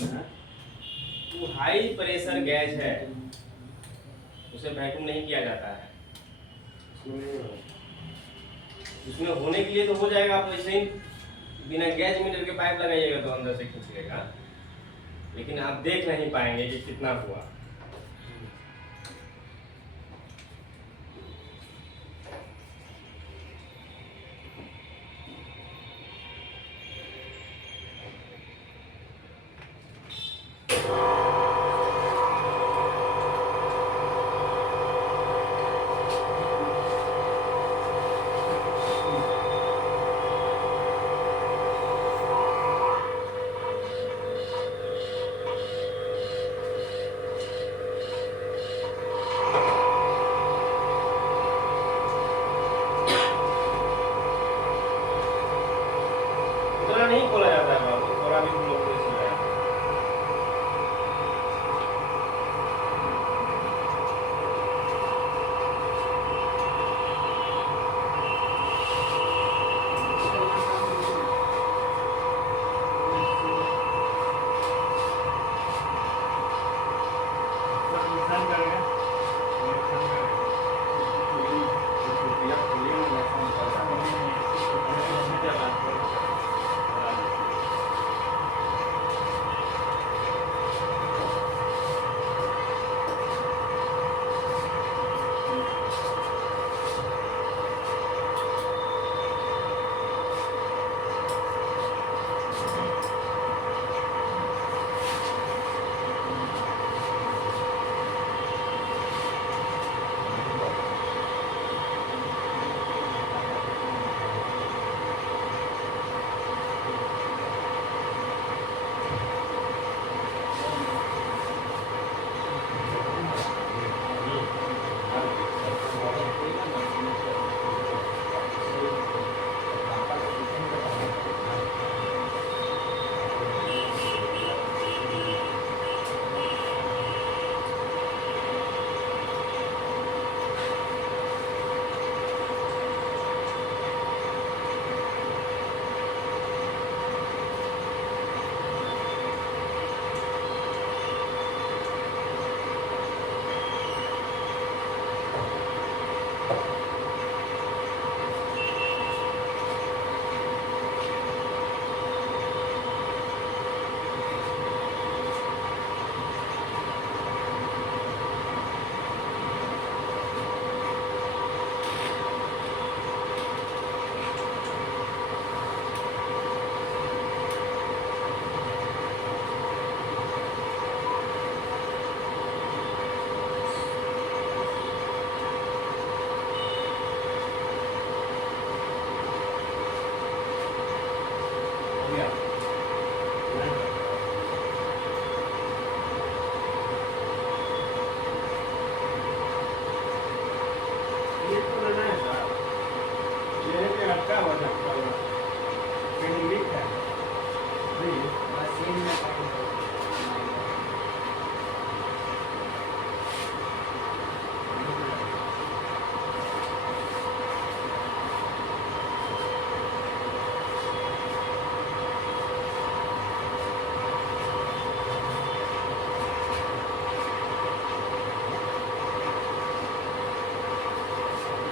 वो high pressure gas है, उसे वैक्यूम नहीं किया जाता है। उसमें होने के लिए तो हो जाएगा, आप ऐसे ही बिना गैस मीटर के पाइप लगाइएगा तो अंदर से खींच लेगा, लेकिन आप देख नहीं पाएंगे कि कितना हुआ। उतना नहीं खोला जाता है बाबू, थोड़ा भी ब्लॉक नहीं चला जाता है।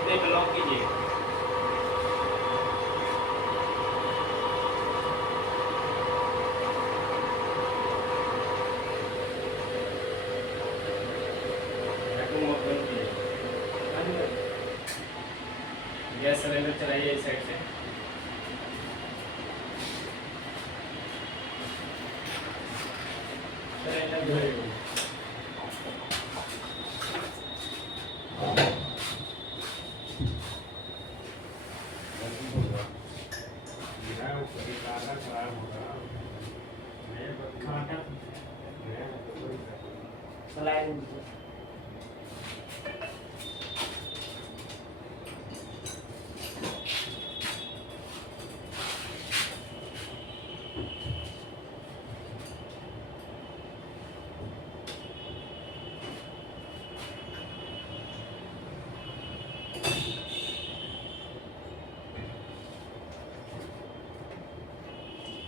इतने ब्लॉक कीजिए। वैक्यूम मोड बंद कीजिए। गैस सिलेंडर चलाइए इस साइड से।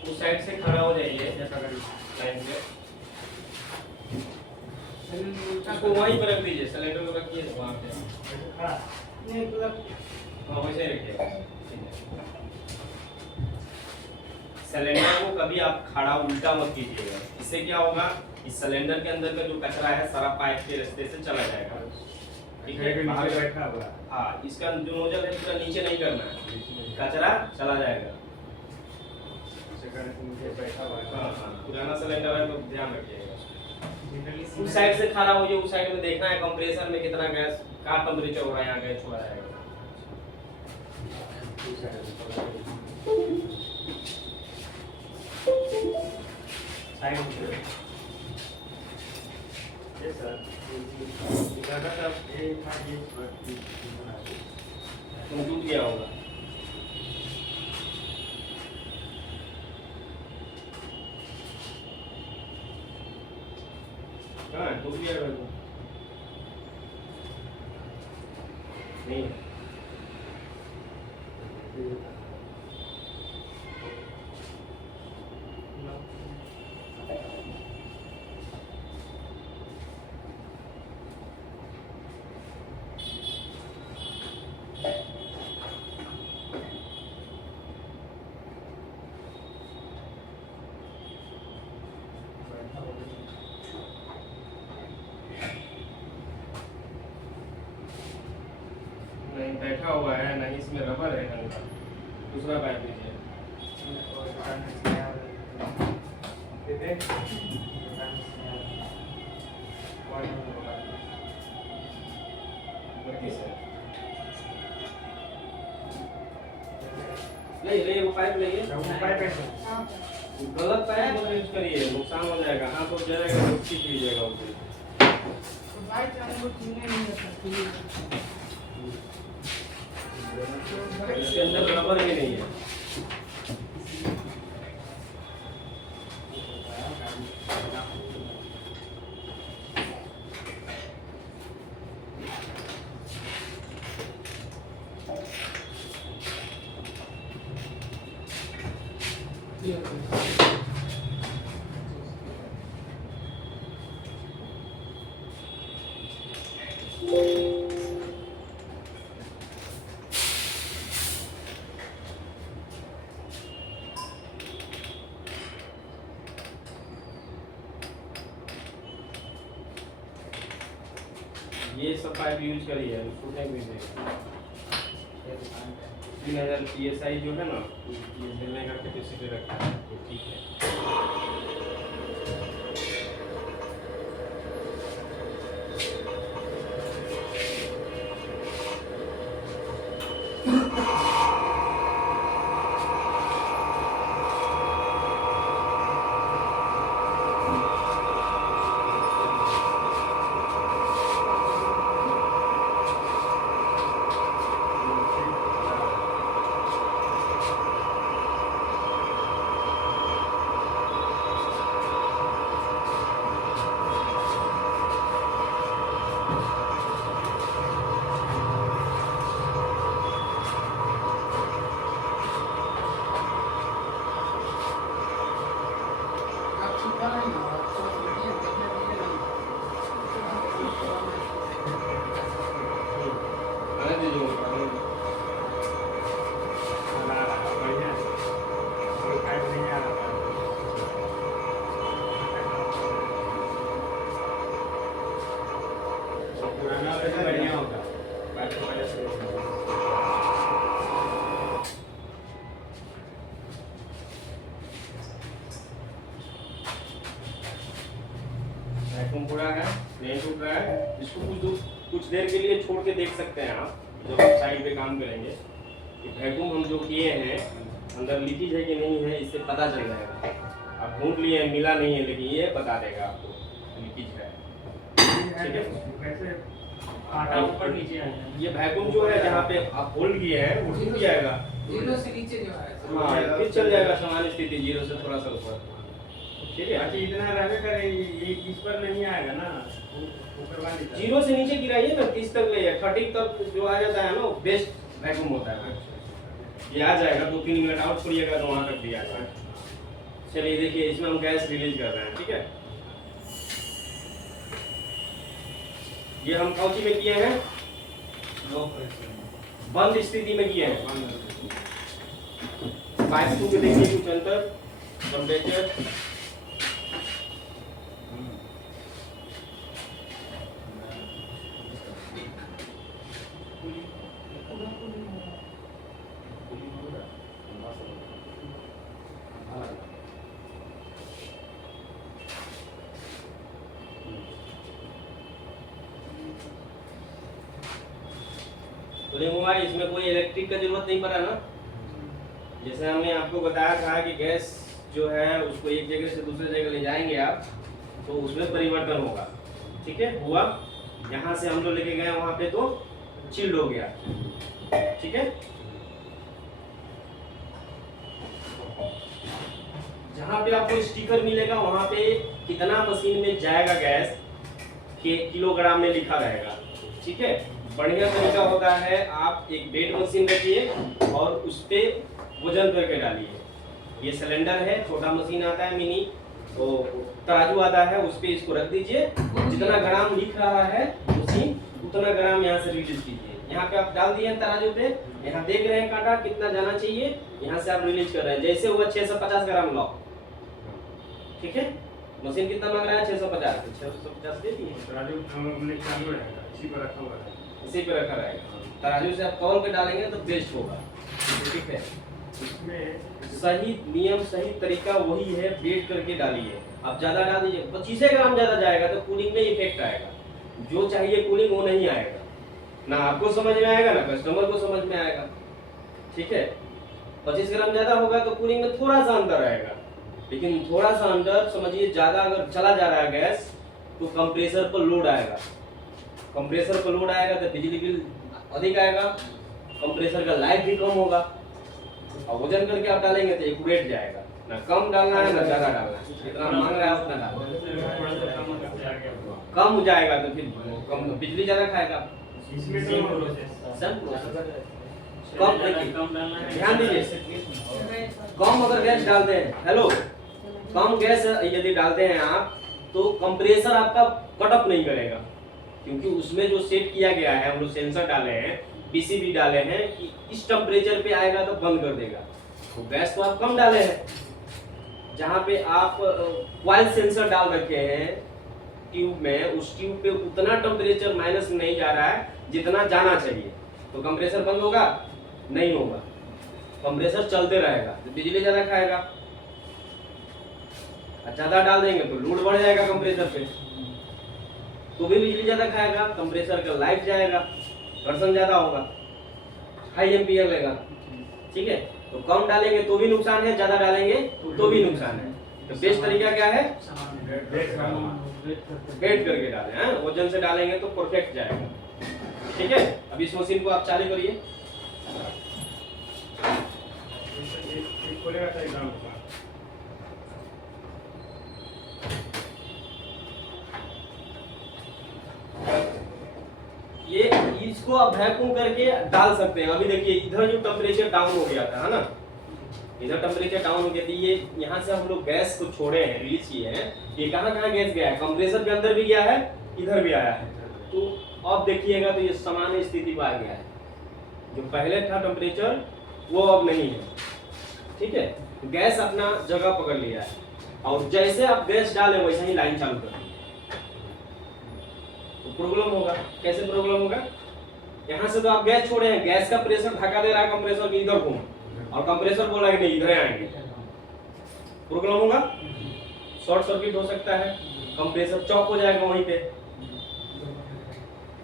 उस साइड से खड़ा हो जाइए जैसा लाइन से इसको वहीं पर रख दीजिए, सिलेंडर को रखिए वहाँ पे। नहीं मतलब हाँ वैसे ही रखिए। सिलेंडर को कभी आप खड़ा उल्टा मत कीजिएगा, इससे क्या होगा, इस सिलेंडर के अंदर का जो कचरा है सारा पाइप के रास्ते से चला जाएगा। ठीक है, बाहर बैठा हुआ। हाँ, इसका जो नोजल है इसका नीचे नहीं करना है, कचरा चला जाएगा। हाँ हाँ, पुराना सिलेंडर है तो ध्यान रखिएगा। उस साइड से खड़ा हो जाए, उस साइड में देखना है कंप्रेसर में कितना गैस का टेम्परेचर हो रहा है, यहाँ गैस छोड़ा जाएगा। टूट गया होगा। हाँ टूट गया होगा। नहीं नहीं बैठा हुआ है, नहीं इसमें रबर है ढंग का। दूसरा पाइप लीजिए। नहीं वो पाइप लेंगे, गलत पाइप मत यूज करिए, नुकसान हो जाएगा। हाँ तो जाएगा तो ठीक लीजिएगा उसे। इसके अंदर रबर भी नहीं है। ये सब पाइप यूज करिए, उसको नहीं भेजिएगा। 3000 PSI जो है ना, ये चलने का कैपेसिटी रखता है तो ठीक है। पूरा है, नहीं टूट रहा है। इसको कुछ देर के लिए छोड़ के देख सकते हैं आप, जब आप साइड पे काम करेंगे कि वैक्यूम हम जो किए हैं अंदर लीकेज है कि नहीं है, इससे पता चल जाएगा। आप ढूंढ लिए मिला नहीं है, लेकिन ये बता देगा आपको लीकेज है। ठीक है, आटा ऊपर नीचे आएगा। ये वैक्यूम जो है जहाँ पे आप होल्ड किए हैं वो टूट जाएगा, 0 से नीचे जो है हाँ फिर चल जाएगा सामान्य स्थिति, 0 से थोड़ा सा ऊपर। ठीक है, अच्छा इतना रहने करे ये इस पर नहीं आएगा ना, ऊपर वाली 0 से नीचे गिराइए ना, 30 तक ले 30 तक जो आ जाता है ना, बेस्ट वैक्यूम होता है। ये आ जाएगा, 2-3 मिनट और छोड़िएगा तो वहाँ तक भी आ जाएगा। चलिए देखिए, इसमें हम गैस रिलीज कर रहे हैं, ठीक है। ये हम कौची में किए हैं, बंद स्थिति में किए हैं। पाइप टू के देखिए कुछ अंतर, टेम्परेचर कूलिंग हुआ। इसमें कोई इलेक्ट्रिक का जरूरत नहीं पड़ा ना। जैसे हमने आपको बताया था कि गैस जो है उसको एक जगह से दूसरे जगह ले जाएंगे आप, तो उसमें परिवर्तन होगा, ठीक है। हुआ, यहाँ से हम लोग लेके गए वहाँ पे तो चिल्ड हो गया, ठीक है। जहाँ पे आपको स्टिकर मिलेगा वहाँ पे कितना मशीन में जाएगा गैस के किलोग्राम में लिखा रहेगा, ठीक है। बढ़िया तरीका होता है, आप एक वेट मशीन रखिए और उस पे वजन करके डालिए। ये सिलेंडर है, छोटा मशीन आता है मिनी, तो तराजू आता है, उस पे इसको रख दीजिए। जितना ग्राम लिख रहा है मशीन उतना ग्राम यहाँ से रिलीज कीजिए। यहाँ पे आप डाल दिए तराजू पे, यहाँ देख रहे हैं कांटा कितना जाना चाहिए, यहाँ से आप रिलीज कर रहे हैं। जैसे हुआ 650 ग्राम लो, ठीक है। मशीन कितना मांग रहा है, 650, 650 दे दिए। तराजू हमने चालू रहेगा, इसी पर रखा हुआ है, इसी पे रखा रहेगा। तराजू से आप तौल पे डालेंगे तो बेस्ट होगा, ठीक है। इसमें सही नियम, सही तरीका वही है, वेट करके डालिए। आप ज्यादा डाल दीजिए, 25 ग्राम ज्यादा जाएगा तो कूलिंग में इफेक्ट आएगा। जो चाहिए कूलिंग वो नहीं आएगा, ना आपको समझ में आएगा ना कस्टमर को समझ में आएगा, ठीक है। 25 ग्राम ज्यादा होगा तो कूलिंग में थोड़ा सा अंतर आएगा, लेकिन थोड़ा सा अंतर समझिए। ज्यादा अगर चला जा रहा है गैस तो कंप्रेसर पर लोड आएगा, कंप्रेसर पर लोड आएगा तो बिजली बिल अधिक आएगा, कंप्रेसर का लाइफ भी कम होगा। और वजन करके आप डालेंगे तो एक्यूरेट जाएगा, ना कम डालना है ना ज्यादा डालना है, जितना मांग रहा है उतना डालना। कम हो जाएगा तो फिर कम बिजली ज्यादा खाएगा। इसमें कम देखिए, ध्यान दीजिए, कम अगर गैस डालते हैं, हेलो, कम गैस यदि डालते हैं आप तो कंप्रेसर आपका कट ऑफ नहीं करेगा, क्योंकि उसमें जो सेट किया गया है, हम लोग सेंसर डाले हैं, पीसीबी डाले हैं कि इस टेम्परेचर पे आएगा तो बंद कर देगा। तो गैस तो आप कम डाले हैं, जहाँ पे आप कॉइल सेंसर डाल रखे हैं ट्यूब में, उस ट्यूब पे उतना टेम्परेचर माइनस नहीं जा रहा है जितना जाना चाहिए, तो कंप्रेसर बंद होगा नहीं होगा, कंप्रेसर चलते रहेगा तो बिजली ज्यादा खाएगा। ज्यादा डाल देंगे तो लोड बढ़ जाएगा कंप्रेसर पे, तो भी बिजली ज्यादा खाएगा, कंप्रेसर का लाइफ जाएगा, घर्षण ज्यादा होगा, हाई एम्पियर लेगा, ठीक है। तो कम डालेंगे तो भी नुकसान है, ज्यादा डालेंगे तो भी नुकसान है। तो बेस्ट तरीका क्या है, वेट करके डालें, हैं, वजन से डालेंगे तो परफेक्ट जाएगा, ठीक है। अब इस मशीन को आप चालू करिए। खोलेगा सही दाम का। ये इसको आप वैक्यूम करके डाल सकते हैं। अभी देखिए इधर जो टेम्परेचर डाउन हो गया था, है ना, इधर टेम्परेचर डाउन हो गया था, ये यहाँ से हम लोग गैस को छोड़े हैं, रिलीज किए हैं। ये कहाँ कहाँ गैस गया है, कंप्रेसर के अंदर भी गया है, इधर भी आया है। तो अब देखिएगा तो ये सामान्य स्थिति पर आ गया है, जो पहले था टेम्परेचर वो अब नहीं है, ठीक है। गैस अपना जगह पकड़ लिया है, और जैसे आप गैस डालें वैसे ही लाइन चालू कर, तो प्रॉब्लम होगा। कैसे प्रॉब्लम होगा, यहाँ से तो आप गैस छोड़े हैं, गैस का प्रेशर धक्का दे रहा है कंप्रेसर के इधर घूम, और कंप्रेसर बोला कि नहीं इधर आएंगे, प्रॉब्लम होगा, शॉर्ट सर्किट हो सकता है, कंप्रेसर चौक हो जाएगा, वहीं पे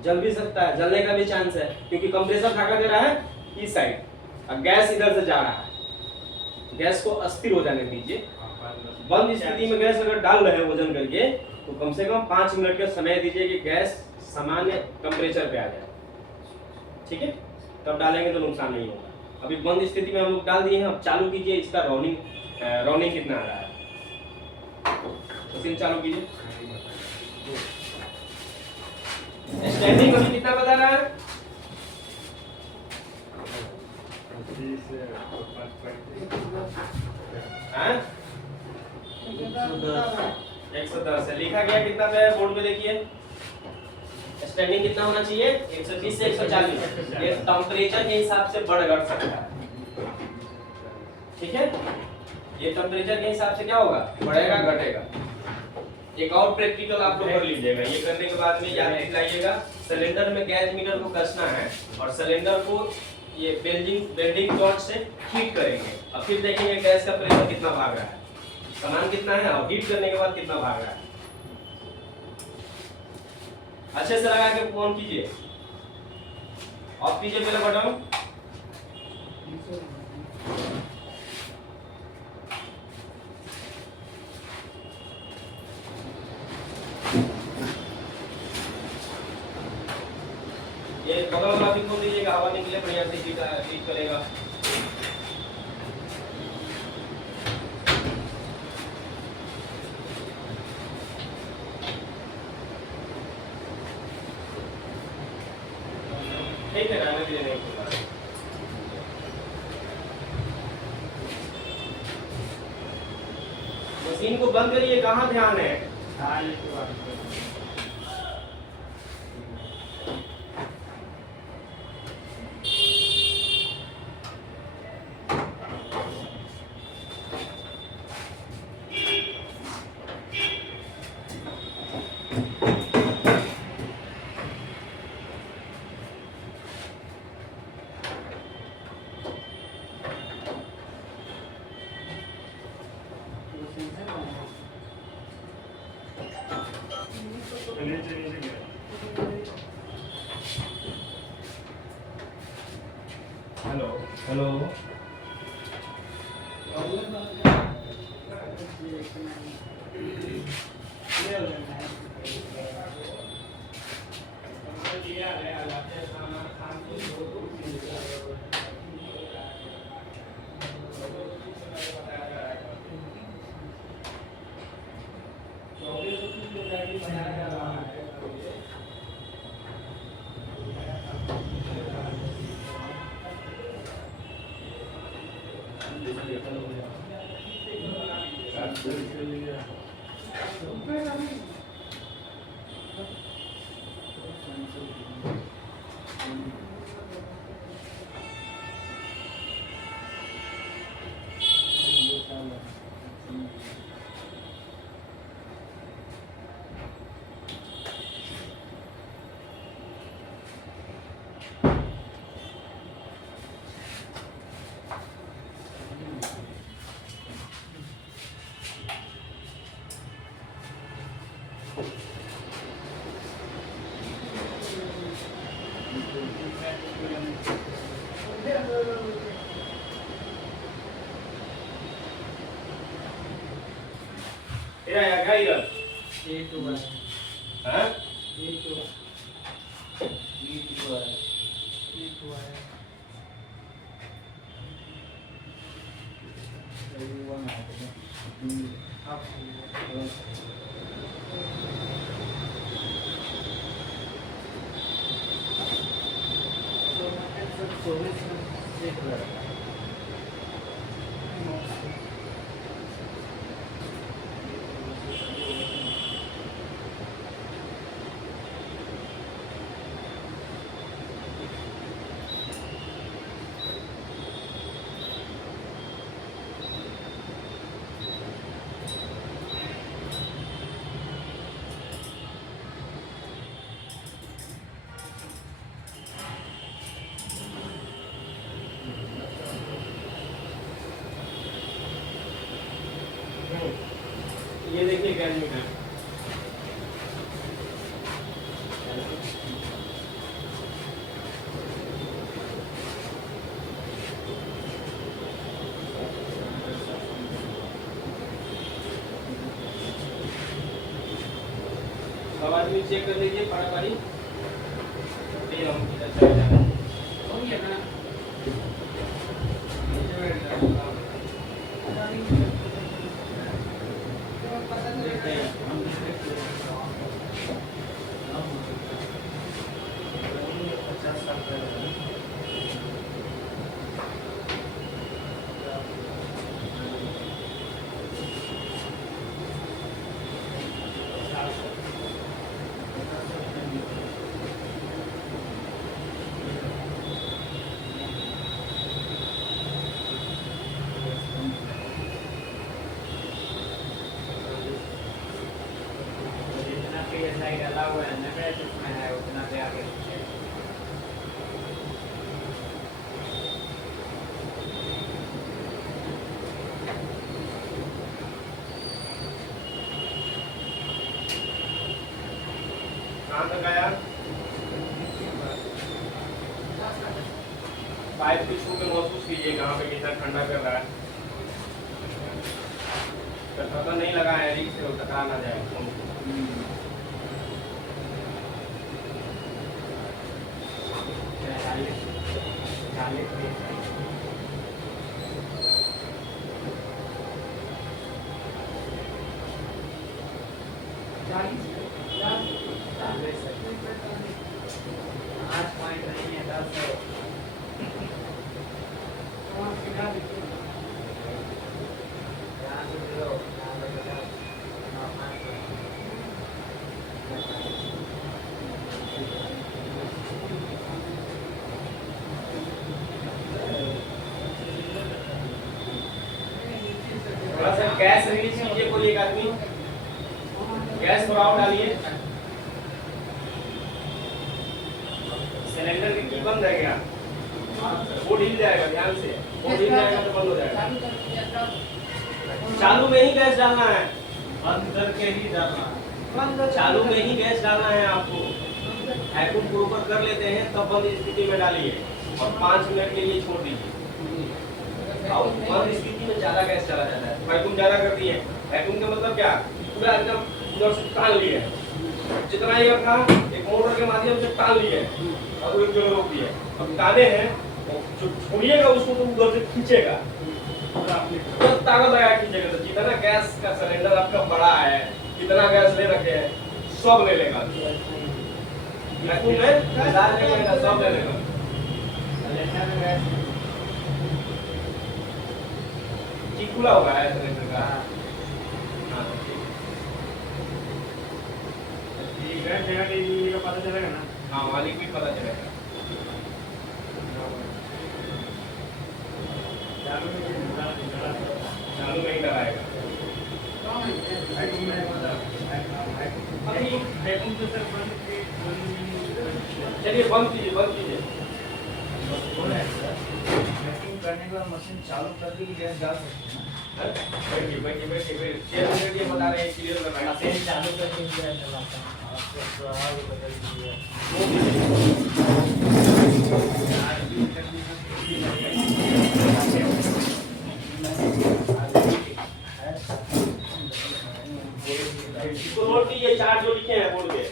जल भी सकता है, जलने का भी चांस है, क्योंकि कंप्रेसर धक्का दे रहा है इस साइड और गैस इधर से जा रहा है। गैस को अस्थिर हो जाने दीजिए। बंद स्थिति में गैस अगर डाल रहे हैं वजन करके तो कम से कम 5 मिनट का समय दीजिए कि गैस सामान्य टेम्परेचर पे आ जाए, ठीक है, तब डालेंगे तो नुकसान नहीं होगा। अभी बंद स्थिति में हम लोग डाल दिए हैं, अब चालू कीजिए। इसका रनिंग कितना आ रहा है, मशीन चालू कीजिए। स्टैंडिंग अभी कितना बता रहा है, 30 से 5 हाँ 110 है। लिखा गया कितना पे है बोर्ड पे देखिए। स्टैंडिंग कितना होना चाहिए? 120 से 140। ये टेम्परेचर के हिसाब से बढ़ घट सकता है, ठीक है। ये टेम्परेचर के हिसाब से क्या होगा, बढ़ेगा घटेगा। एक और प्रैक्टिकल आप लोग कर लीजिएगा। ये करने के बाद में याद दिलाइएगा, सिलेंडर में गैस मीटर को कसना है और सिलेंडर को ये वेल्डिंग टॉर्च से हीट करेंगे और फिर देखेंगे गैस का प्रेशर कितना भाग रहा है, सामान कितना है और हीट करने के बाद कितना भाग रहा है। अच्छे से लगा के ऑन कीजिए, ऑफ कीजिए पहले बटन। ये बगल वाला भी खोल दीजिएगा, हवा निकले बढ़िया से हीट करेगा। ठीक है, रहने दीजिए, नहीं खुला है। मशीन को बंद करिए, कहाँ ध्यान है? हेलो हेलो, क्या इधर? हाँ? ये देखिए गैस मीटर, सब आदमी चेक कर लीजिए फटाफट। ये हम किधर चले जा रहे हैं? हो गया ना? देखते हैं हम नहीं डाला हुआ है नब्बे में है उतना पे आगे कहाँ तक आया? पाइप को छू के महसूस कीजिए कहाँ पे कितना ठंडा कर रहा है। पता नहीं लगा है रिक्स से टकरा ना जाए। 40 8 पॉइंट नहीं है 10 है यहाँ से लो यहाँ पे लगाओ 9 थोड़ा सा गैस रिलीज कीजिए कोई एक आदमी। गैस थोड़ा और डालिए। सिलेंडर की बंद है क्या? वो ढील जाएगा, ध्यान से। वो ढील जाएगा तो बंद हो जाएगा। चालू में ही गैस डालना है। बंद करके ही डालना चालू में ही गैस डालना है आपको। वैक्यूम को ऊपर कर लेते हैं तब बंद स्थिति में डालिए और 5 मिनट के लिए छोड़ दीजिए। और बंद स्थिति में ज्यादा गैस चला जाता है। वैक्यूम ज्यादा कर दिए। वैक्यूम का मतलब क्या? पूरा एकदम उधर से टान लिए, जितना ही अपना एक मोटर के माध्यम से टान लिए और एक जगह रोक दिए। अब ताने हैं जो छोड़िएगा उसको तो उधर से खींचेगा, तो ताकत लगा खींचेगा। तो जितना गैस का सिलेंडर आपका बड़ा है, कितना गैस ले रखे हैं, सब ले लेगा। वैक्यूम में डाल देगा, सब ले लेगा। सिलेंडर में गैस ठीक खुला हुआ है सिलेंडर का। हाँ, गैस जगह का पता चलेगा ना। हाँ, मालिक भी पता चलेगा। चालू में ही डराएगा। चलिए बंद कीजिए, बंद कीजिए। करने के बाद मशीन चालू कर दी कि गैस डाल सकते हैं बैठिए बैठिए बैठिए बैठिए। 6 मिनट ये बता रहे हैं क्लियर कर रहे हैं। मशीन चालू करके गैस डलाता हूँ आपको प्रभाव बदल दीजिए इसको नोट कीजिए, 4 जो लिखे हैं बोर्ड पे।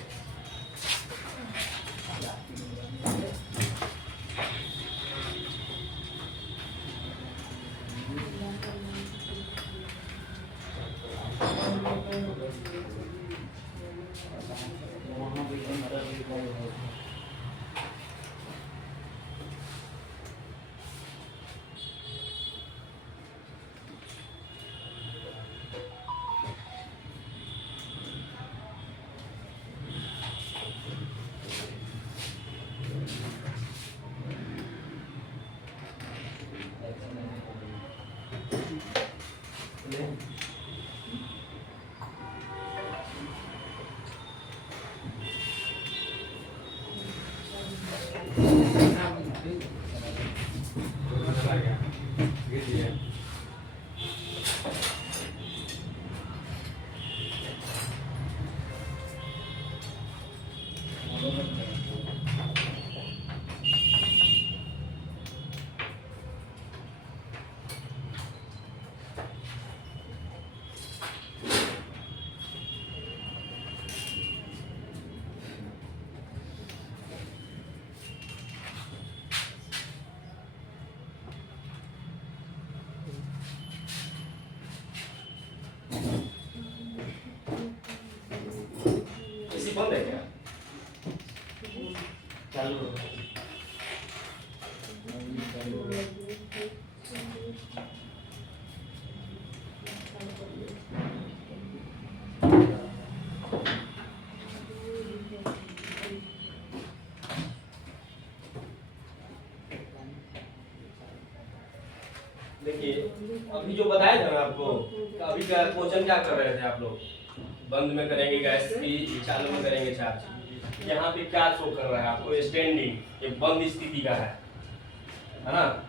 एसी बंद है क्या? चालू देखिए अभी जो बताया था ना आपको, अभी का क्वेश्चन क्या कर रहे थे आप लोग? बंद में करेंगे गैस की, चालू में करेंगे चार्ज। यहाँ पे क्या शो कर रहा है आपको? स्टैंडिंग, ये बंद स्थिति का है ना।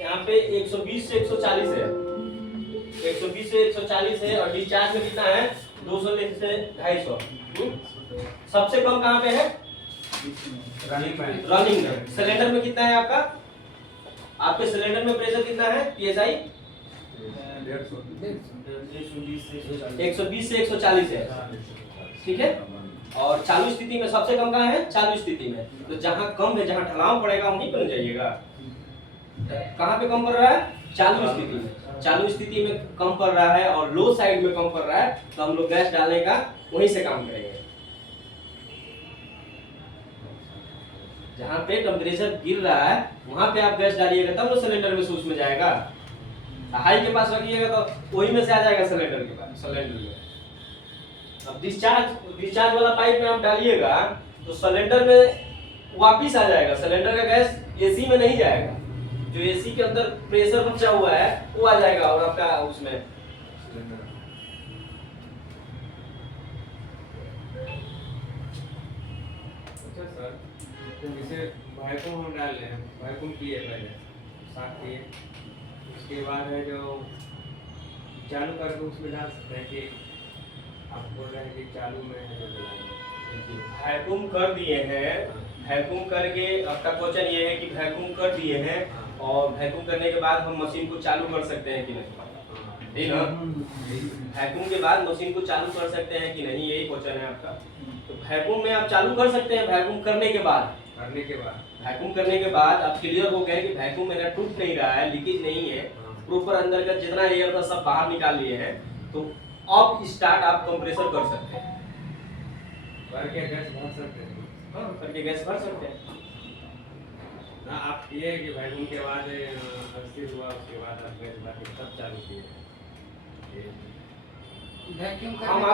यहाँ पे 120 से 140 है, 120 से 140 है, और डिस्चार्ज में कितना है? 200 से 250। सबसे कम कहाँ पे है? रनिंग में। सिलेंडर में कितना है आपका? आपके सिलेंडर में प्रेशर कितना है? पीएसआई 120 से 140 है, ठीक है। और चालू स्थिति में सबसे कम कहाँ है? चालू स्थिति में। तो जहाँ कम है, जहाँ ढलाव पड़ेगा वहीं पर जाइएगा। कहाँ पे कम पड़ रहा है? चालू स्थिति में। चालू स्थिति में कम पड़ रहा है और लो साइड में कम पड़ रहा है, तो हम लोग गैस डालने का वहीं से काम करेंगे। जहाँ पे टेम्परेचर गिर रहा है वहां पे आप गैस डालिएगा, तब वो सिलेंडर में सूच में जाएगा। हाई के पास रखिएगा तो वही में से आ जाएगा सिलेंडर के पास, सिलेंडर में। अब डिस्चार्ज वाला पाइप में आप डालिएगा तो सिलेंडर में वापिस आ जाएगा। सिलेंडर का गैस एसी में नहीं जाएगा, जो एसी के अंदर प्रेशर बचा हुआ है वो आ जाएगा और आपका उसमें अच्छा सर, जैसे वैक्यूम हम डाल रहे हैं, वैक्यूम किए पहले साफ किए, उसके बाद है जो चालू करके उसमें डाल सकते हैं कि आप बोल रहे हैं कि चालू में है जो डालेंगे। वैक्यूम कर दिए हैं। वैक्यूम करके आपका क्वेश्चन ये है कि वैक्यूम कर दिए हैं और वैक्यूम करने के बाद हम मशीन को चालू कर सकते हैं कि नहीं, ठीक ना। वैक्यूम के बाद मशीन को चालू कर सकते हैं कि नहीं, यही क्वेश्चन है आपका। तो वैक्यूम में आप चालू कर सकते हैं। वैक्यूम करने के बाद वैक्यूम करने के बाद आप क्लियर हो गए कि वैक्यूम मेरा टूट नहीं रहा है, लीकेज नहीं है, प्रॉपर अंदर का जितना एयर था सब बाहर निकाल लिए हैं, तो अब स्टार्ट आप कंप्रेसर कर सकते हैं। करके गैस भर सकते हैं। हाँ, करके गैस भर सकते हैं। ना आप किए कि वैक्यूम के बाद अस्थिर हुआ, उसके बाद आप गैस भर के तब चालू किए। वैक्यूम हम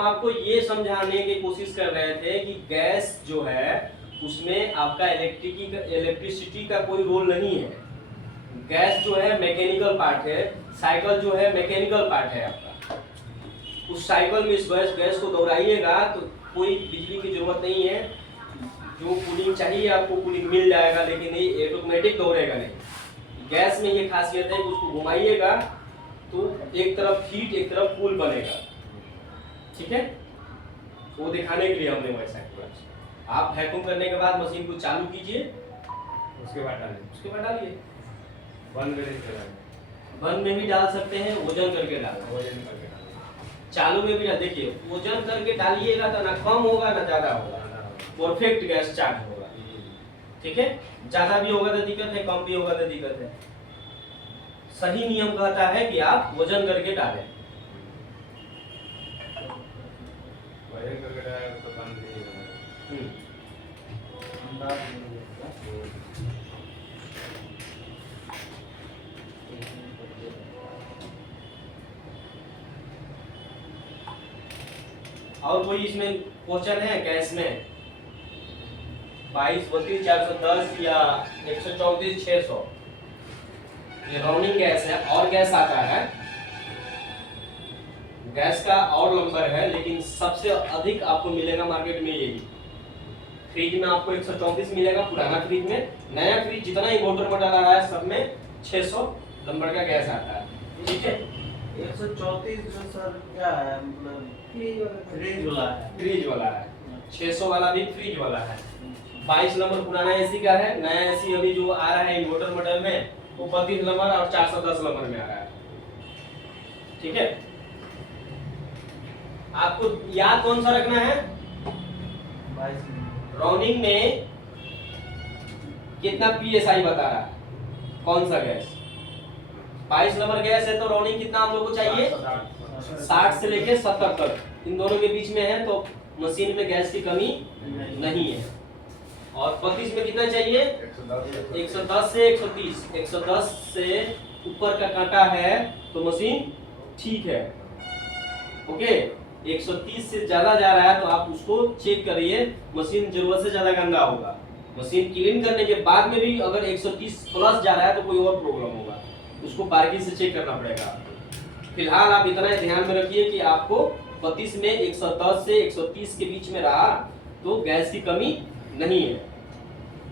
आपको ये समझाने की कोशिश कर रहे थे कि गैस जो है उसमें आपका इलेक्ट्रिसिटी का कोई रोल नहीं है। गैस जो है मैकेनिकल पार्ट है, साइकिल जो है मैकेनिकल पार्ट है आपका। उस साइकिल में इस गैस को दौड़ाइएगा तो कोई बिजली की जरूरत नहीं है। जो कूलिंग चाहिए आपको कूलिंग मिल जाएगा, लेकिन ये ऑटोमेटिक दौड़ेगा नहीं। गैस में ये खासियत है कि उसको घुमाइएगा तो एक तरफ हीट एक तरफ कूल बनेगा, ठीक है। वो दिखाने के लिए हमने वैसा किया। आप वैक्यूम करने के बाद मशीन को चालू कीजिए, उसके बाद डालिए। बंद में नहीं चलाएंगे, बंद में भी डाल सकते हैं, वजन करके डालना। वजन करके डालेंगे। चालू में भी डाल, देखिए वजन करके डालिएगा तो ना कम होगा ना ज्यादा होगा, परफेक्ट गैस चार्ज होगा, ठीक है। ज्यादा भी होगा तो दिक्कत है, कम भी होगा तो दिक्कत है। सही नियम कहता है कि आप वजन करके डालें। वजन करके डालेंगे तो बंद नहीं होगा। और कोई इसमें क्वेश्चन है गैस में? 22, 32, 410 या 134, 600 ये राउंडिंग गैस है। और गैस आता है, गैस का और नंबर है, लेकिन सबसे अधिक आपको मिलेगा मार्केट में यही। फ्रिज में आपको 134 मिलेगा, पुराना फ्रिज में। नया फ्रिज जितना ही मोटर में डाला रहा है सब में 600 नंबर का गैस आता है, ठीक है। 134 जो सर क्या है, मतलब फ्रीज वाला है। फ्रिज वाला है, 600 वाला भी फ्रिज वाला है। 22 नंबर पुराना एसी का है। नया एसी अभी जो आ रहा है इन्वर्टर मॉडल में वो 32 नंबर और 410 नंबर में आ रहा है, ठीक है। आपको याद कौन सा रखना है? 22 राउंडिंग में कितना पीएसआई बता रहा है, कौन सा गैस? 22 नंबर गैस है तो राउंडिंग कितना हम लोग को चाहिए? 60 से लेके 70 तक, इन दोनों के बीच में है तो मशीन में गैस की कमी नहीं है। और 32 में कितना चाहिए? 110 से 130। 110 से ऊपर का कांटा है तो मशीन ठीक है, ओके। 130 से ज्यादा जा रहा है तो आप उसको चेक करिए, मशीन जरूरत से ज्यादा गंदा होगा। मशीन क्लीन करने के बाद में भी अगर 130 प्लस जा रहा है तो कोई और प्रॉब्लम होगा, उसको बारीकी से चेक करना पड़ेगा आपको। फिलहाल आप इतना ध्यान में रखिए कि आपको 32 में 110 से 130 के बीच में रहा तो गैस की कमी नहीं है,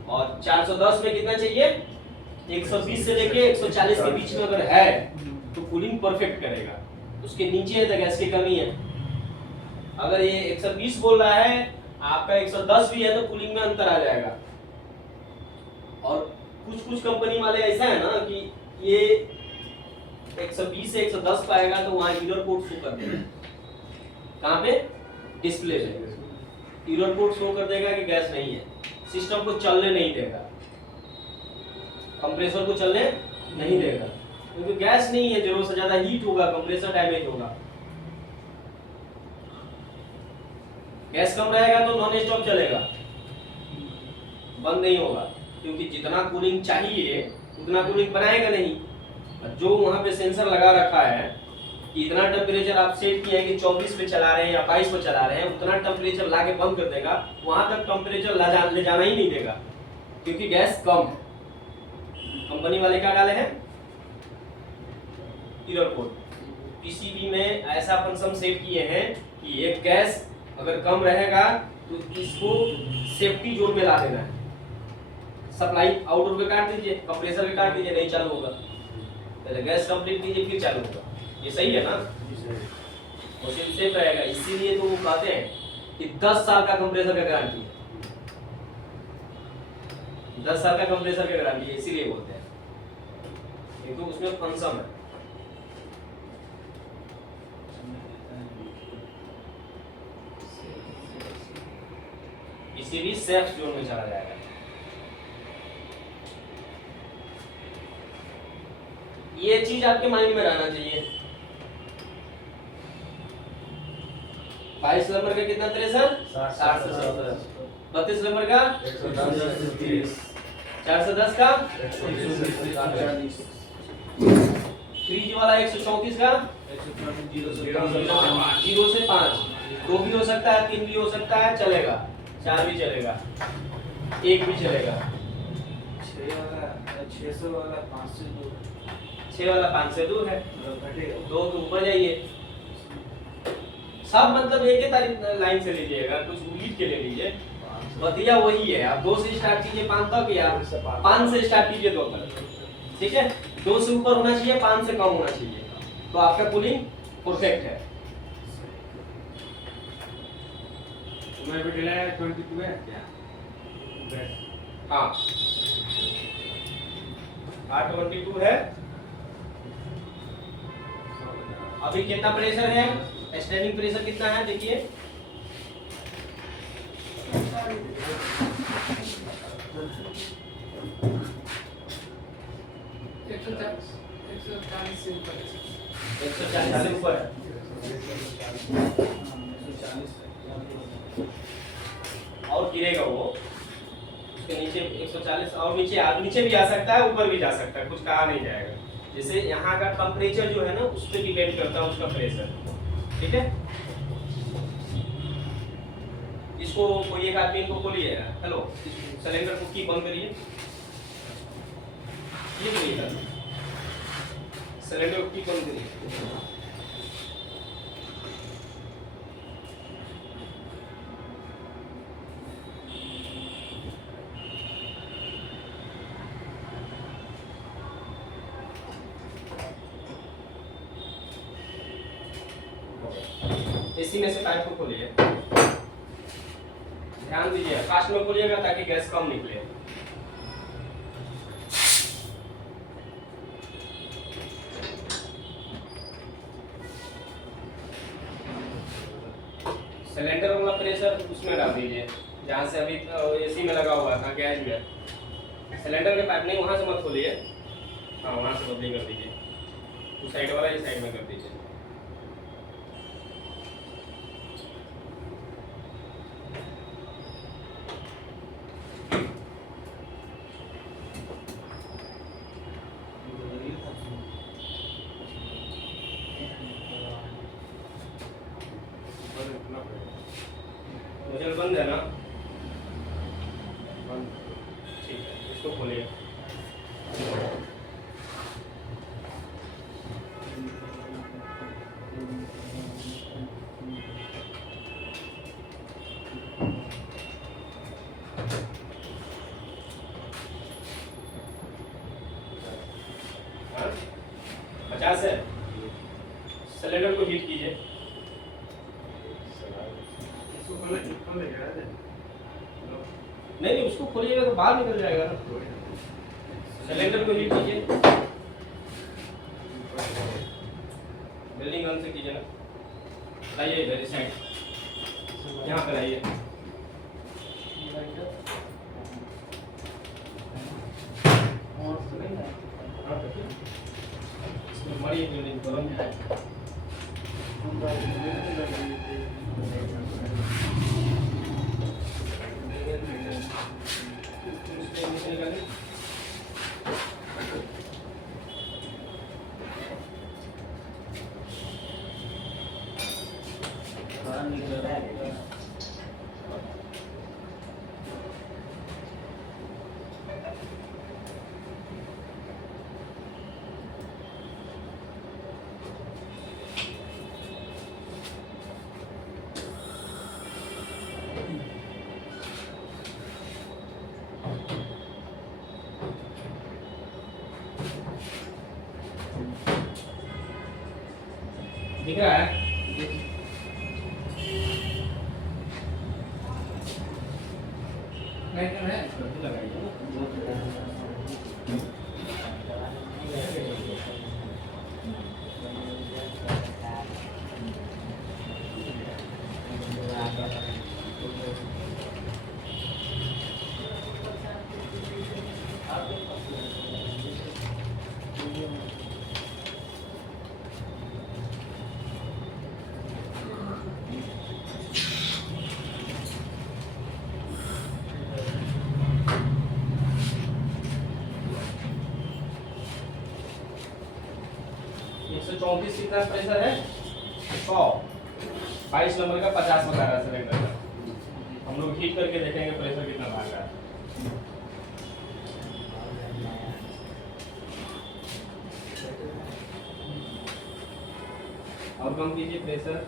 और 410 में कितना चाहिए, 120 से लेके 140 के बीच में अगर है तो कूलिंग परफेक्ट करेगा। उसके नीचे है तो गैस की कमी है। अगर ये 120 बोल रहा है, आपका 110 भी है तो कूलिंग में अंतर आ जाएगा। और कुछ कुछ कंपनी वाले ऐसा है ना कि ये 120 से 110 पाएगा तो वहां एरर कोड शो कर देगा, कहां पे, डिस्प्ले पे एरर कोड शो कर देगा कि गैस नहीं है, सिस्टम को चलने नहीं देगा, कंप्रेसर को चलने नहीं देगा, क्योंकि गैस नहीं है, जरूरत से ज्यादा हीट होगा, कंप्रेसर डैमेज होगा। गैस कम रहेगा तो नॉन स्टॉप चलेगा, बंद नहीं होगा, क्योंकि जितना कूलिंग चाहिए उतना कूलिंग बनाएगा नहीं। जो वहां पे सेंसर लगा रखा है कि इतना टेम्परेचर आप सेट किए हैं कि 24 पे चला रहे हैं या 22 पे चला रहे हैं, उतना टेम्परेचर ला के बंद कर देगा, वहां तक टेम्परेचर ले जाना ही नहीं देगा, क्योंकि गैस कम है। कंपनी वाले क्या डाले हैं, एरर कोड। पीसीबी में ऐसा फंक्शन सेट किए हैं कि एक गैस अगर कम रहेगा तो इसको सेफ्टी जोन में ला देना है, सप्लाई आउटडोर पे काट दीजिए, कंप्रेसर पे काट दीजिए, नहीं चालू होगा, पहले गैस कंप्लीट कीजिए फिर चालू होगा। ये सही है ना, मशीन सेफ रहेगा। इसीलिए तो वो कहते हैं कि 10 साल का कंप्रेसर का गारंटी है, 10 साल का कंप्रेसर का गारंटी है, इसीलिए बोलते हैं, क्योंकि उसमें फंक्शन है। इसी भी सेफ जोन में चला जाएगा। ये चीज आपके माइंड में रहना चाहिए। 22 नंबर का कितना, 63, 60 से 70, 32 नंबर का 410 का 3G वाला 134 का 0 से 5, 2 भी हो सकता है, 3 भी हो सकता है, चलेगा, 4 भी चलेगा, 1 भी चलेगा। 6 वाला 600 वाला 5 से दूर, 6 वाला 5 से दूर है, घटेगा 2 तो ऊपर जाइए। सब मतलब एक ही लाइन से लीजिएगा, कुछ उलीट के ले लीजिए, बतिया वही है। आप 2 से स्टार्ट कीजिए 5 तक, या 5 से स्टार्ट कीजिए 2 तक, ठीक है। 2 से ऊपर होना चाहिए, 5 से कम होना चाहिए, तो आपका कूलिंग परफेक्ट है। तुम्हारे पे डिले 22 है क्या? हाँ, 822 है। अभी कितना प्रेशर है, स्टैंडिंग प्रेशर कितना है देखिए, 140 से ऊपर 140 से ऊपर है। और गिरेगा वो, उसके नीचे 140 और नीचे भी आ सकता है, ऊपर भी जा सकता है, कुछ कहा नहीं जाएगा। जैसे यहाँ का टेम्परेचर जो है ना, उस पर डिपेंड करता है उसका प्रेशर, ठीक है। इसको कोई एक आदमी इनको खोलिए, हेलो, सिलेंडर को की बंद करिए, ये करिएगा, सिलेंडर को की बंद करिए। एसी में से पाइप को खोलिए, ध्यान दीजिए, फास्ट में खोलिएगा ताकि गैस कम निकले। सिलेंडर वाला प्रेशर उसमें डाल दीजिए, जहाँ से अभी एसी में लगा हुआ था गैस में। सिलेंडर के पाइप नहीं, वहाँ से मत खोलिए, हाँ वहाँ से बदली कर दीजिए, उस साइड वाला इस साइड में कर दीजिए। नोजल बंद है ना, बंद। गैस है, सिलेंडर को हीट कीजिए। नहीं नहीं, उसको खोलिएगा तो बाहर निकल जाएगा ना। सिलेंडर को हीट कीजिए, वेल्डिंग गन से कीजिए ना। लाइए इधर इस साइड, यहाँ पे लाइए। इसमें हमारी वेल्डिंग करो। दिख रहा है? कितना प्रेशर है? 100। 22 नंबर का 50 बता रहा है सिलेंडर का। हम लोग हीट करके देखेंगे प्रेशर कितना भाग रहा है। और कम कीजिए प्रेशर।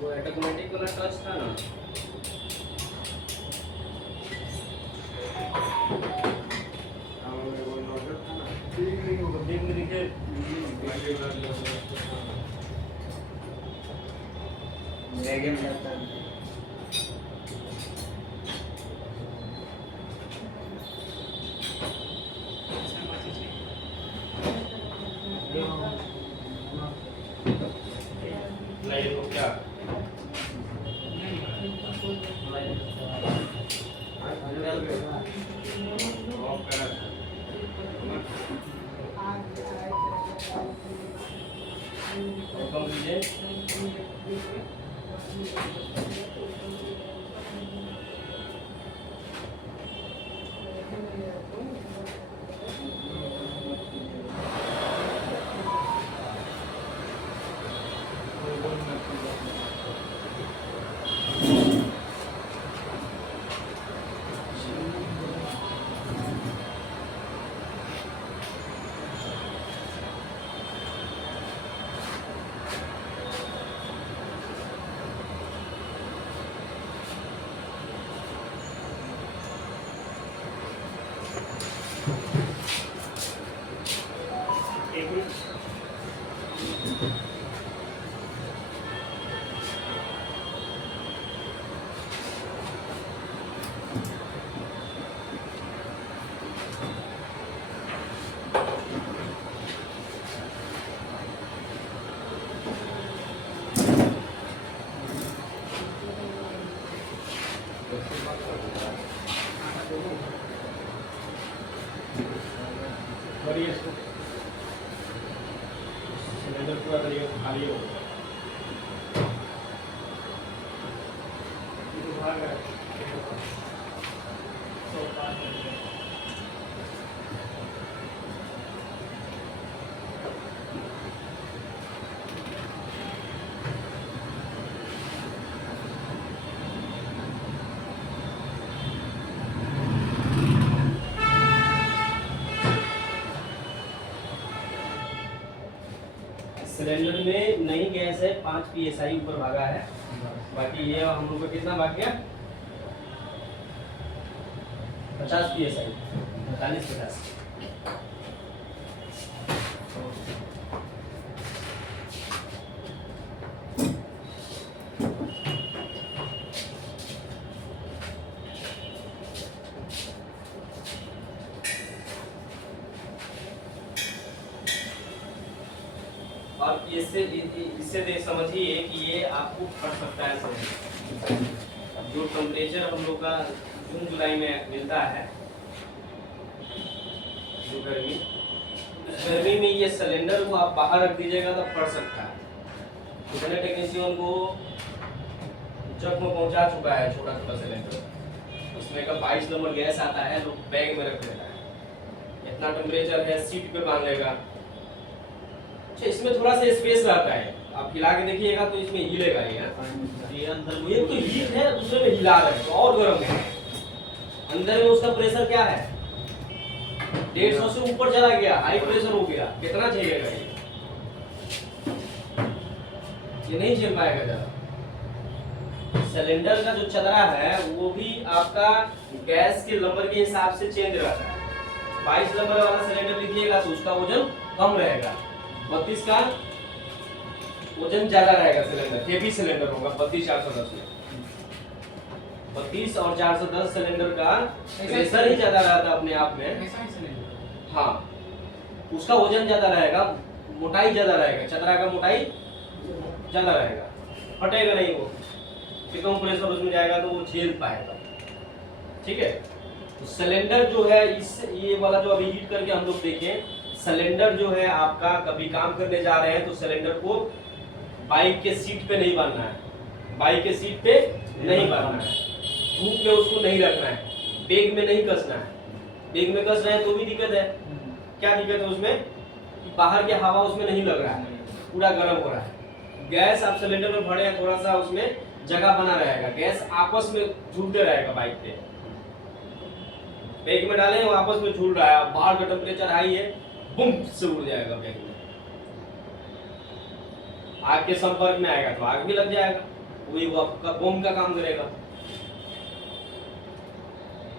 वो ऑटोमेटिक वाला टच था ना। लाइए तो क्या ऑफ करा कम कीजिए। एक मिनट। बढ़िया इसको सिलेंडर पूरा तरीके से खाली हो गया। ये तो भाग रहा है। सिलेंडर में नई गैस है 5 PSI ऊपर भागा है। बाकी ये हम लोग का कितना भाग गया 50 PSI 45-50। और इससे देख समझिए कि ये आपको फट सकता है सिलेंडर। जो टेम्परेचर हम लोग का जून जुलाई में मिलता है, जो गर्मी में ये सिलेंडर को आप बाहर रख दीजिएगा तो फट सकता है। कितने टेक्नीशियन को जख्म पहुंचा चुका है छोटा छोटा सिलेंडर। उसमें का 22 नंबर गैस आता है, लोग बैग में रख लेता है। इतना टेम्परेचर है, सीट पे बांध लेगा। इसमें थोड़ा सा स्पेस रहता है, आप हिला के देखिएगा तो इसमें हिलेगा ये अंदर। ये तो हीट है, दूसरे में हिला रहे हैं तो और गर्म है। अंदर में उसका प्रेशर क्या है 150 से ऊपर चला गया, हाई प्रेशर हो गया। कितना झेलेगा ये नहीं झेल पाएगा ज्यादा। सिलेंडर का जो चदरा है वो भी आपका गैस के नंबर के हिसाब से चेंज रहता है। 22 नंबर वाला सिलेंडर लीजिएगा तो उसका वजन कम रहेगा, 32 का वजन ज्यादा रहेगा। सिलेंडर हेवी सिलेंडर होगा 32-410 में। 32 और 410 सिलेंडर का प्रेशर ही ज्यादा रहता है अपने आप में। हाँ, उसका वजन ज्यादा रहेगा, मोटाई ज्यादा रहेगा, चदरा का मोटाई ज्यादा रहेगा, फटेगा नहीं वो। कि कम प्रेशर उसमें जाएगा तो वो झेल पाएगा। ठीक है, तो सिलेंडर जो है इस ये वाला जो अभी हीट करके हम लोग देखें, सिलेंडर जो है आपका कभी काम करने जा रहे हैं तो सिलेंडर को बाइक के सीट पे नहीं बांधना है, बाइक के सीट पे नहीं बांधना है, धूप में उसको नहीं रखना है, बैग में नहीं कसना है। बैग में कस रहे हैं तो भी दिक्कत है। क्या दिक्कत है उसमें कि बाहर की हवा उसमें नहीं लग रहा है, पूरा गर्म हो रहा है। गैस आप सिलेंडर में भरे हैं, थोड़ा सा उसमें जगह बना रहेगा, गैस आपस में झूलते रहेगा। बाइक पे बैग में डालें वो आपस में झूल रहा है, बाहर का टेम्परेचर हाई है, बुम से उड़ जाएगा बैग में। आग के संपर्क में आएगा तो आग भी लग जाएगा, वही वो आपका बम का काम करेगा।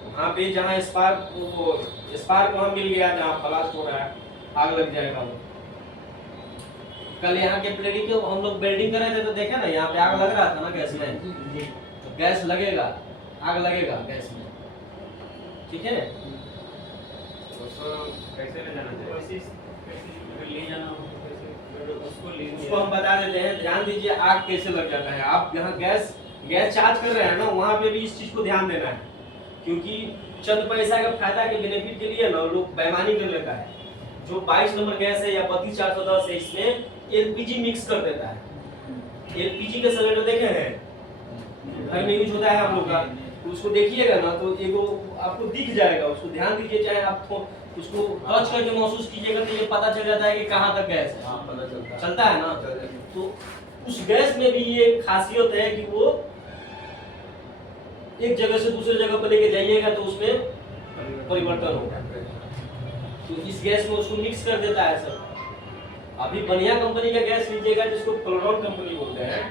वहाँ पे जहाँ स्पार्क वहाँ मिल गया, जहाँ ब्लास्ट हो रहा है, आग लग जाएगा वो। कल यहाँ के प्लेटी के हम लोग वेल्डिंग कर रहे थे तो देखा ना, यहाँ पे आग लग रहा था ना गैस में, तो गैस लगेगा, आग लगेगा गैस में। ठीक है, कैसे ले जाना चाहिए? ले जाना उसको हम बता देते हैं। ध्यान दीजिए आग कैसे लग जाता है। आप यहाँ गैस चार्ज कर रहे हैं ना, वहाँ पे भी इस चीज को ध्यान देना है, क्योंकि चंद पैसा का फायदा के बेनिफिट के लिए ना लोग बेईमानी कर लेता है। जो 22 नंबर गैस है या 32-410 है, इसमें LPG मिक्स कर देता है। LPG के सिलेंडर देखे हैं, घर में यूज होता है हम लोग का, उसको देखिएगा ना तो एगो आपको दिख जाएगा, उसको ध्यान दीजिए, चाहे आप उसको टच करके महसूस कीजिएगा तो ये पता चल जाता है कि कहाँ तक गैस है। पता चलता है ना। तो उस गैस में भी ये खासियत है कि वो एक जगह से दूसरे जगह पर लेके जाइएगा तो उसमें परिवर्तन होगा। तो इस गैस में उसको मिक्स कर देता है सर। अभी बढ़िया कंपनी का गैस लीजिएगा जिसको क्लोरॉन कंपनी बोलते हैं,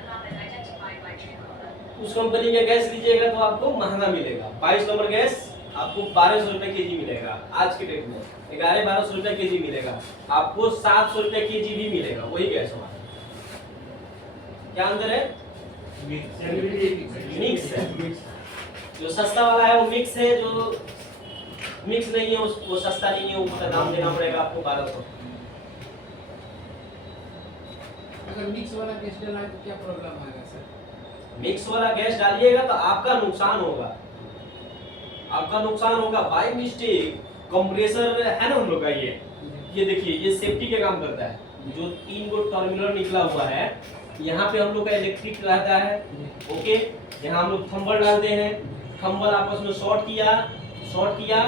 उस कंपनी का गैस लीजिएगा तो आपको महंगा मिलेगा। 22 नंबर गैस आपको 1200 रुपए केजी मिलेगा, आज के डेट में 1100-1200 रुपए केजी मिलेगा। आपको 700 रुपए केजी भी मिलेगा, वही गैस हमारा। क्या अंदर है? मिक्स है। जो सस्ता वाला है वो मिक्स है, जो मिक्स नहीं है वो सस्ता नहीं है, उसका दाम देना पड़ेगा आपको 1200। अगर मिक्स वाला गैस डाला तो क्या प्रॉब्लम आएगा सर? मिक्स वाला गैस डालिएगा तो आपका नुकसान होगा, आपका नुकसान होगा। बाय मिस्टेक कंप्रेसर है ना हम लोग का, ये देखिए ये सेफ्टी के काम करता है। जो 3 गो टर्मिनल निकला हुआ है, यहाँ पे हम लोग का इलेक्ट्रिक रहता है। ओके, यहाँ हम लोग थंबल डालते हैं, थंबल आपस में शॉर्ट किया,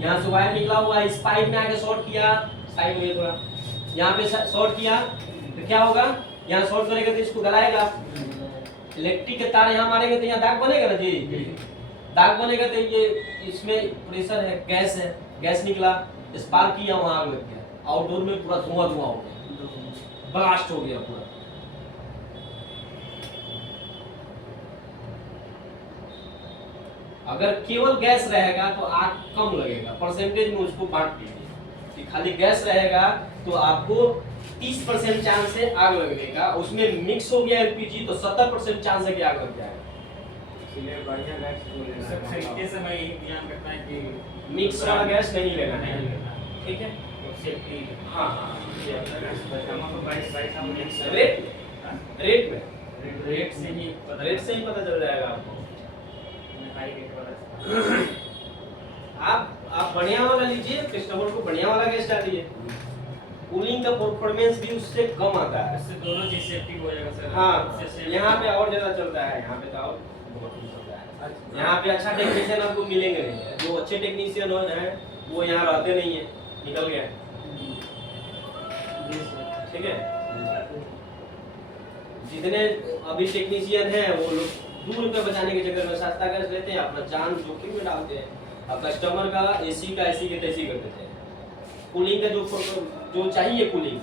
यहाँ से वायर निकला हुआ है, इस पाइप में आके शॉर्ट किया, साइड में थोड़ा यहाँ पे शॉर्ट किया तो क्या होगा, यहाँ शॉर्ट करेगा तो इसको गलाएगा। इलेक्ट्रिक के तार यहाँ मारेंगे तो यहाँ दाग बनेगा ना जी, दाग बनेगा तो ये इसमें प्रेशर है, गैस निकला, स्पार्क किया, वहाँ आग लग गया। आउटडोर में पूरा धुआं हो गया। ब्लास्ट हो गया पूरा। अगर केवल गैस रहेगा तो आग कम लगेगा, परसेंटेज में उसको बांट दीजिए कि खाली गैस रहेगा तो आपको 30% चांस है आग लगने का, उसमें मिक्स हो गया एलपीजी तो 70% चांस है कि आग लग जाएगा। इसलिए बढ़िया गैस को लेना सब खरीदते समय यही ध्यान रखना है कि मिक्स वाला गैस नहीं लेना है, नहीं लेना, ठीक है। तो सेफ्टी। हाँ हाँ हम तो 22 हम मिक्स रेट रेट में रेट से ही पता रेट से ही पता चल जाएगा आपको। हाई रेट वाला आप बढ़िया वाला लीजिए, कस्टमर को बढ़िया वाला गैस डालिए, कूलिंग का परफॉर्मेंस भी उससे कम आता है। इससे दोनों चीज सेफ्टी हो जाएगा सर। हाँ यहाँ पे और ज्यादा चलता है, यहाँ पे तो और बहुत ही चलता है। यहाँ पे अच्छा टेक्नीशियन आपको मिलेंगे नहीं, जो अच्छे टेक्नीशियन हैं वो यहाँ रहते नहीं है, निकल गया, ठीक है। जितने अभी टेक्नीशियन हैं वो लोग ₹2 बचाने के चक्कर में सस्ता गैस लेते हैं, अपना जान जोखिम में डालते हैं, अब कस्टमर का एसी का ऐसी के तैसी कर देते हैं। कूलिंग का जो चाहिए कूलिंग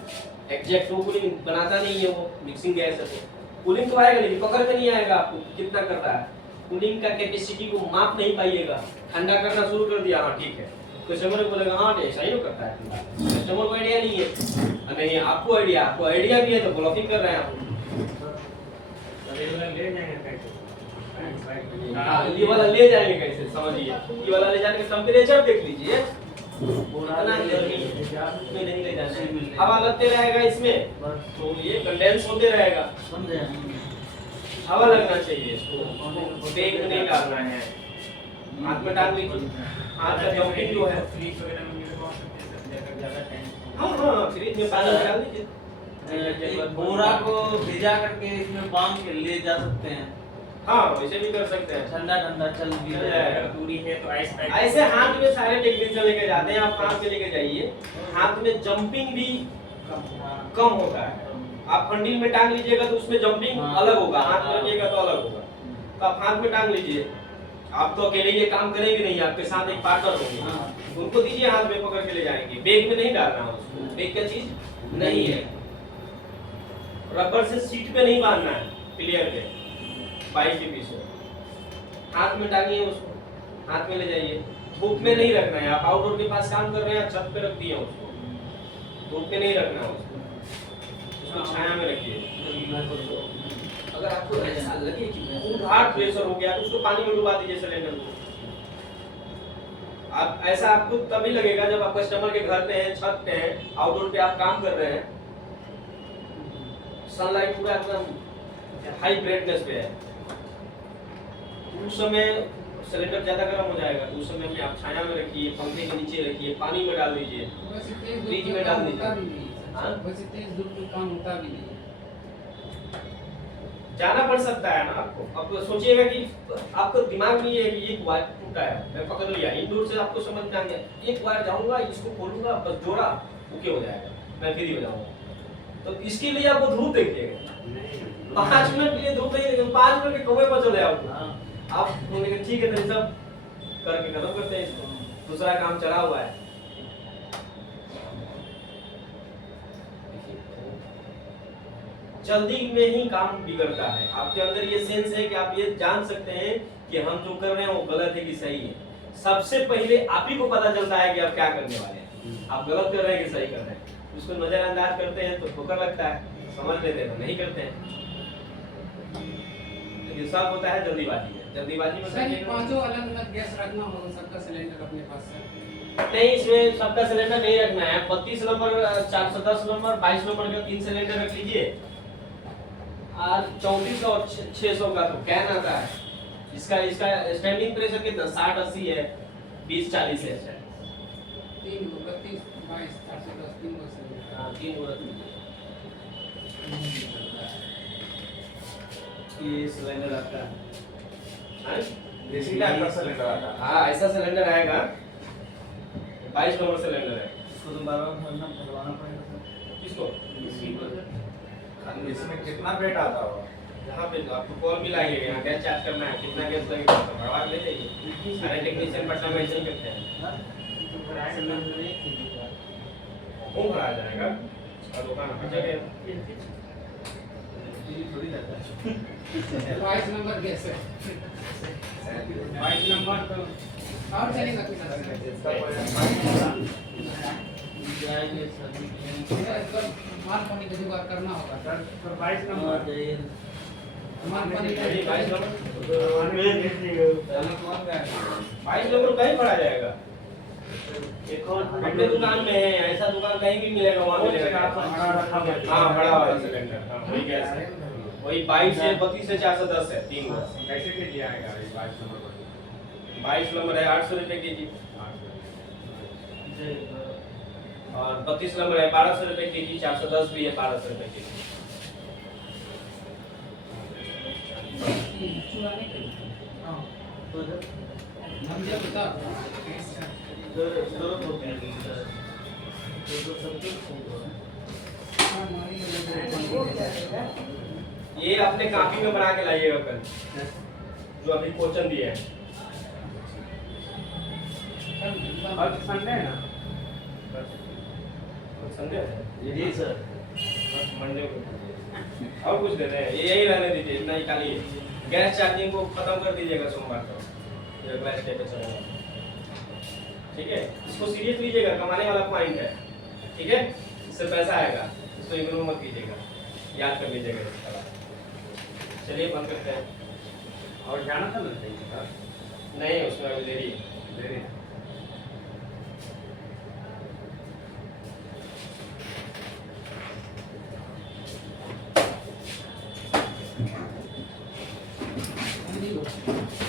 एग्जैक्ट वो कूलिंग बनाता नहीं है, वो मिक्सिंग गैस है, तो कूलिंग तो आएगा लेकिन पकड़ में नहीं आएगा आपको कितना कर रहा है। कूलिंग का कैपेसिटी को माप नहीं पाइएगा, ठंडा करना शुरू कर दिया, हाँ ठीक है, कस्टमर को बोलेगा हाँ ऐसा ही करता है, कस्टमर को आइडिया नहीं है। नहीं आपको आइडिया भी है तो ब्लॉकिंग कर रहे हैं आप। ले जाएंगे कैसे? ये वाला ले जाएंगे कैसे समझिए, ये वाला ले जाने का टेम्परेचर देख लीजिए, इतना गर्मी में नहीं ले जाना है, हवा लगते रहेगा इसमें तो ये कंडेंस होते रहेगा, हवा लगना चाहिए इसको, बेग में नहीं डालना है, हाथ में डाल लीजिए, हाथ का जॉकिंग जो है फ्रीज वगैरह में यूज कर सकते हैं ज्यादा टाइम। हाँ फ्रिज में पानी डाल दीजिए, बोरा को भिजा करके इसमें बांध के ले जा सकते हैं, हाँ वैसे भी कर सकते हैं। ठंडा ठंडा चल भी चल जाएगा। जाएगा। दूरी है तो आइस पैक ऐसे हाथ में सारे टेक्नीशियन लेके जाते हैं, आप हाथ में लेके जाइए, हाथ में जंपिंग भी कम होता है। आप फंडिल में टांग लीजिएगा तो उसमें जंपिंग हाँ। अलग होगा, हाथ में रखिएगा तो अलग होगा, तो आप हाथ में टांग लीजिए। आप तो अकेले ये काम करेंगे नहीं, आपके साथ एक पार्टनर होंगे, हाँ। उनको दीजिए, हाथ में पकड़ के ले जाएंगे, बेग में नहीं डालना है उसको, बेग का चीज नहीं है, रबर से सीट पे नहीं बांधना है, क्लियर है, बाइक के पीछे हाथ में टांगिए उसको, हाथ में ले जाइए, धूप में नहीं रखना है। आप आउटडोर के पास काम कर रहे हैं, छत पे रख दिए उसको, धूप में नहीं रखना है उसको छाया में रखिए। अगर आपको ऐसा लगे कि खूब हार्ड प्रेशर हो गया तो उसको पानी में डुबा दीजिए सिलेंडर को। आप ऐसा आपको तभी लगेगा जब आप कस्टमर के घर पे हैं, छत पे हैं, आउटडोर पे आप काम कर रहे हैं, सनलाइट पूरा एकदम हाई ब्राइटनेस पे है, उस समय सिलेंडर ज्यादा गर्म हो जाएगा, तो उस समय में आप छाया में रखिए, पंखे के नीचे रखिए, पानी में डाल दीजिए, फ्रिज में डाल दीजिए। हाँ? वैसे तेज धूप में काम होता भी नहीं है। जाना पड़ सकता है ना आपको। अब सोचिएगा कि आपको दिमाग में ये है कि एक वायर टूटा है, मैं पकड़ लिया, इंडोर से आपको समझ में आ गया, एक वायर जाऊंगा, इसको खोलूंगा, बस जोड़ा, ओके हो जाएगा, मैं फ्री हो जाऊंगा। तो इसके लिए आपको धूप देखिएगा, 5 मिनट के लिए धूप नहीं देखेंगे, 5 मिनट के कौवे पर चले आओ आप बोलेंगे ठीक है, तो सब करके खत्म करते हैं इसको, दूसरा काम चला हुआ है। जल्दी में ही काम बिगड़ता है, आपके अंदर ये सेंस है कि आप ये जान सकते हैं कि हम जो कर रहे हैं वो गलत है कि सही है। सबसे पहले आप ही को पता चलता है कि आप क्या करने वाले हैं, आप गलत कर रहे हैं कि सही कर रहे हैं। उसको नजरअंदाज करते हैं तो ठोकर लगता है, समझ लेते हैं तो नहीं करते हैं। लेकिन सब होता है जल्दीबाजी में, जल्दीबाजी में सर ये पांचों अलग अलग गैस रखना होगा सबका सिलेंडर अपने पास सर। नहीं, इसमें सबका सिलेंडर नहीं रखना है। 32 नंबर, 410 नंबर, 22 नंबर का 3 सिलेंडर रख लीजिए। आज 34 और 600 का तो कैन आता है। इसका स्टैंडिंग प्रेशर कितना 60-80 है, 20-40 है। 3 32 22 410 3 गो सिलेंडर। हाँ 3 गो रख लीजिए। ये सिलेंडर आता है, देसी टाइप का सिलेंडर आता है। हाँ ऐसा सिलेंडर आएगा, 22 नंबर सिलेंडर है। इसको तो बार-बार भरवाना पड़ेगा सर। किसको? इसी को सर इसमें कितना रेट आता होगा? यहाँ पे आपको कॉल भी लाइए, यहाँ गैस चार्ज करना है, कितना गैस लगेगा तो भरवा ले जाइए। सारे टेक्नीशियन पटना में ऐसे ही करते हैं। सिलेंडर एक ही वो भरा जाएगा, दुकान अच्छा गया थोड़ी जाता है 22 नंबर गैस है 22 नंबर तो और चलेगा कितना जिसका माल पानी का जुगाड़ करना होगा सर 22 नंबर माल पानी का 22 नंबर पहले कौन गया 22 नंबर कहीं पड़ा जाएगा अपने दुकान में है ऐसा दुकान कहीं भी मिलेगा वहाँ मिलेगा हाँ बड़ा वाला सिलेंडर हाँ वही गैस है वही 22 से 32 से 410 है 3 गो कैसे केजी आएगा ये 22 नंबर पर 22 नंबर है 800 रुपए के जी और 32 नंबर है 1200 रुपए के जी 410 भी है 1200 रुपए के जी समझे बता ये अपने कॉपी में बना के लाइएगा कल जो अभी क्वेश्चन दिए हैं और संडे है ना संडे है जी सर मंडे को और कुछ दे रहे हैं यही रहने दीजिए इतना ही खाली गैस चार्जिंग को खत्म कर दीजिएगा सोमवार को ये अगला स्टेप है चलेगा ठीक है इसको सीरियस लीजिएगा कमाने वाला पॉइंट है ठीक है इससे पैसा आएगा इसको इग्नोर मत कीजिएगा याद कर लीजिएगा इसका चलिए बंद करते हैं और जाना था ना चाहिए सर नहीं उसमें अभी देरी है देरी हिंदी लो